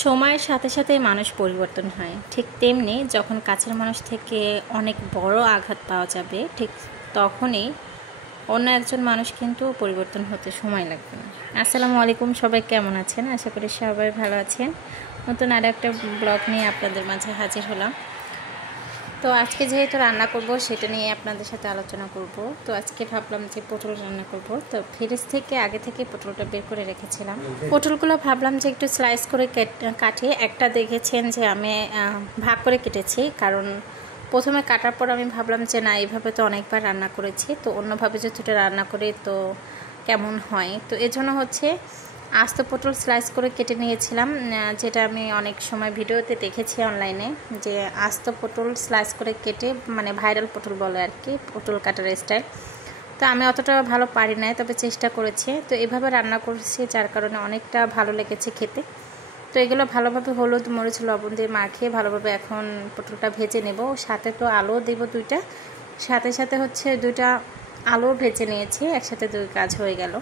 সময়ের সাথে সাথে মানুষ পরিবর্তন হয়, ঠিক তেমনি যখন কাছের মানুষ থেকে অনেক বড় আঘাত পাওয়া যাবে ঠিক তখনই অন্য একজন মানুষ কিন্তু পরিবর্তন হতে সময় লাগবে না। আসসালামু আলাইকুম, সবাই কেমন আছেন? আশা করি সবাই ভালো আছেন। নতুন আর একটা ব্লগ নিয়ে আপনাদের মাঝে হাজির হলাম। তো আজকে যেহেতু রান্না করব সেটা নিয়ে আপনাদের সাথে আলোচনা করব। তো আজকে ভাবলাম যে পটল রান্না করব। তো ফ্রিজ থেকে আগে থেকে পটলটা বের করে রেখেছিলাম। পটলগুলো ভাবলাম যে একটু স্লাইস করে কাটি। একটা দেখেছেন যে আমি ভাগ করে কেটেছি, কারণ প্রথমে কাটার পর আমি ভাবলাম যে না, এইভাবে তো অনেকবার রান্না করেছি, তো অন্যভাবে যদি এটা রান্না করি তো কেমন হয়। তো এজন্য হচ্ছে আস্ত পটল স্লাইস করে কেটে নিয়েছিলাম, যেটা আমি অনেক সময় ভিডিওতে দেখেছি অনলাইনে, যে আস্ত পটল স্লাইস করে কেটে, মানে ভাইরাল পটল বলে আর কি, পটল কাটার স্টাইল। তো আমি অতটা ভালো পারি না, তবে চেষ্টা করেছি। তো এভাবে রান্না করেছি, যার কারণে অনেকটা ভালো লেগেছে খেতে। তো এগুলো ভালোভাবে হলুদ মরিচ লবণ দিয়ে মাখিয়ে ভালোভাবে এখন পটলটা ভেজে নেব। সাথে তো আলুও দেব দুইটা, সাথে সাথে হচ্ছে দুইটা আলুও ভেজে নিয়েছি, একসাথে দুই কাজ হয়ে গেল।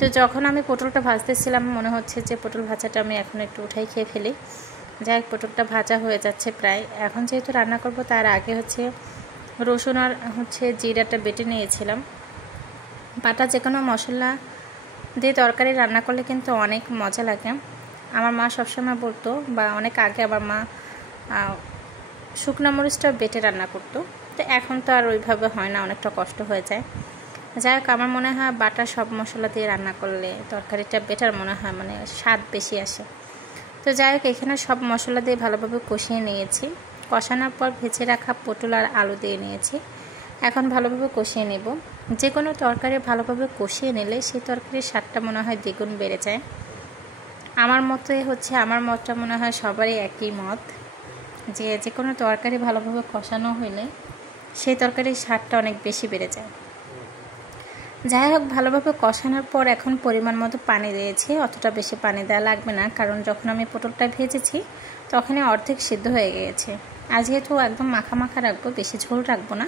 তো যখন আমি পটলটা ভাজতেছিলাম মনে হচ্ছে যে পটল ভাজাটা আমি এখন একটু উঠাই খেয়ে ফেলি। যাই হোক, পটলটা ভাজা হয়ে যাচ্ছে প্রায়। এখন যেহেতু রান্না করব তার আগে হচ্ছে রসুন আর হচ্ছে জিরাটা বেটে নিয়েছিলাম। বাটা যে কোনো মশলা দিয়ে তরকারি রান্না করলে কিন্তু অনেক মজা লাগে। আমার মা সবসময় বলতো, বা অনেক আগে আমার মা শুকনো মরিচটা বেটে রান্না করতো। তো এখন তো আর ওইভাবে হয় না, অনেকটা কষ্ট হয়ে যায়। যাই হোক, আমার মনে হয় বাটা সব মশলা দিয়ে রান্না করলে তরকারিটা বেটার মনে হয়, মানে স্বাদ বেশি আসে। তো যাই হোক, এখানে সব মশলা দিয়ে ভালোভাবে কষিয়ে নিয়েছি। কষানোর পর ভেজে রাখা পটল আর আলু দিয়ে নিয়েছি। এখন ভালোভাবে কষিয়ে নেব। যে কোনো তরকারি ভালোভাবে কষিয়ে নিলে সেই তরকারির স্বাদটা মনে হয় দ্বিগুণ বেড়ে যায়। আমার মতে হচ্ছে, আমার মতটা মনে হয় সবারই একই মত, যে যে কোনো তরকারি ভালোভাবে কষানো হইলে সেই তরকারির স্বাদটা অনেক বেশি বেড়ে যায়। যাই হোক, ভালোভাবে কষানোর পর এখন পরিমাণ মতো পানি দিয়েছি। অতটা বেশি পানি দেওয়া লাগবে না, কারণ যখন আমি পটলটা ভেজেছি তখনই অর্ধেক সিদ্ধ হয়ে গিয়েছে। আর যেহেতু একদম মাখা মাখা রাখবো, বেশি ঝোল রাখবো না,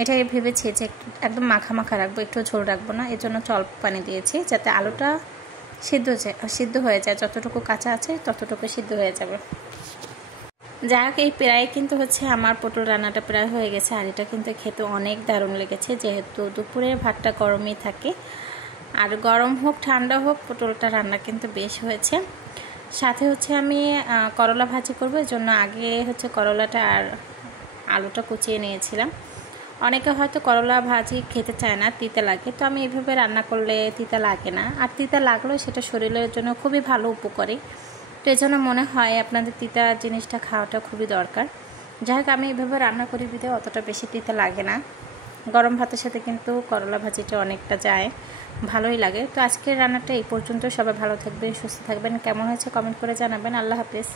এটাই ভেবেছি যে একদম মাখা মাখা রাখবো, একটু ঝোল রাখবো না। এর জন্য অল্প পানি দিয়েছি, যাতে আলুটা সিদ্ধ হয়ে যায়। যতটুকু কাঁচা আছে ততটুকু সিদ্ধ হয়ে যাবে। যাই হোক, এই প্রায় কিন্তু হচ্ছে আমার পটল রান্নাটা প্রায় হয়ে গেছে। আর এটা কিন্তু খেতে অনেক দারুণ লেগেছে, যেহেতু দুপুরের ভাতটা গরমই থাকে, আর গরম হোক ঠান্ডা হোক পটলটা রান্না কিন্তু বেশ হয়েছে। সাথে হচ্ছে আমি করলা ভাজি করবো, এর জন্য আগে হচ্ছে করলাটা আর আলুটা কুচিয়ে নিয়েছিলাম। অনেকে হয়তো করলা ভাজি খেতে চায় না, তিতা লাগে, তো আমি এভাবে রান্না করলে তিতা লাগে না। আর তিতা লাগলেও সেটা শরীরের জন্য খুবই ভালো, উপকারী। তো এই জন্য মনে হয় আপনাদের তিতা জিনিসটা খাওয়াটা খুবই দরকার। যাই হোক, আমি এভাবে রান্না করি বিধে অতটা বেশি তিতা লাগে না। গরম ভাতের সাথে কিন্তু করলা ভাজিটা অনেকটা যায়, ভালোই লাগে। তো আজকের রান্নাটা এই পর্যন্ত। সবাই ভালো থাকবেন, সুস্থ থাকবেন। কেমন হয়েছে কমেন্ট করে জানাবেন। আল্লাহ হাফেজ।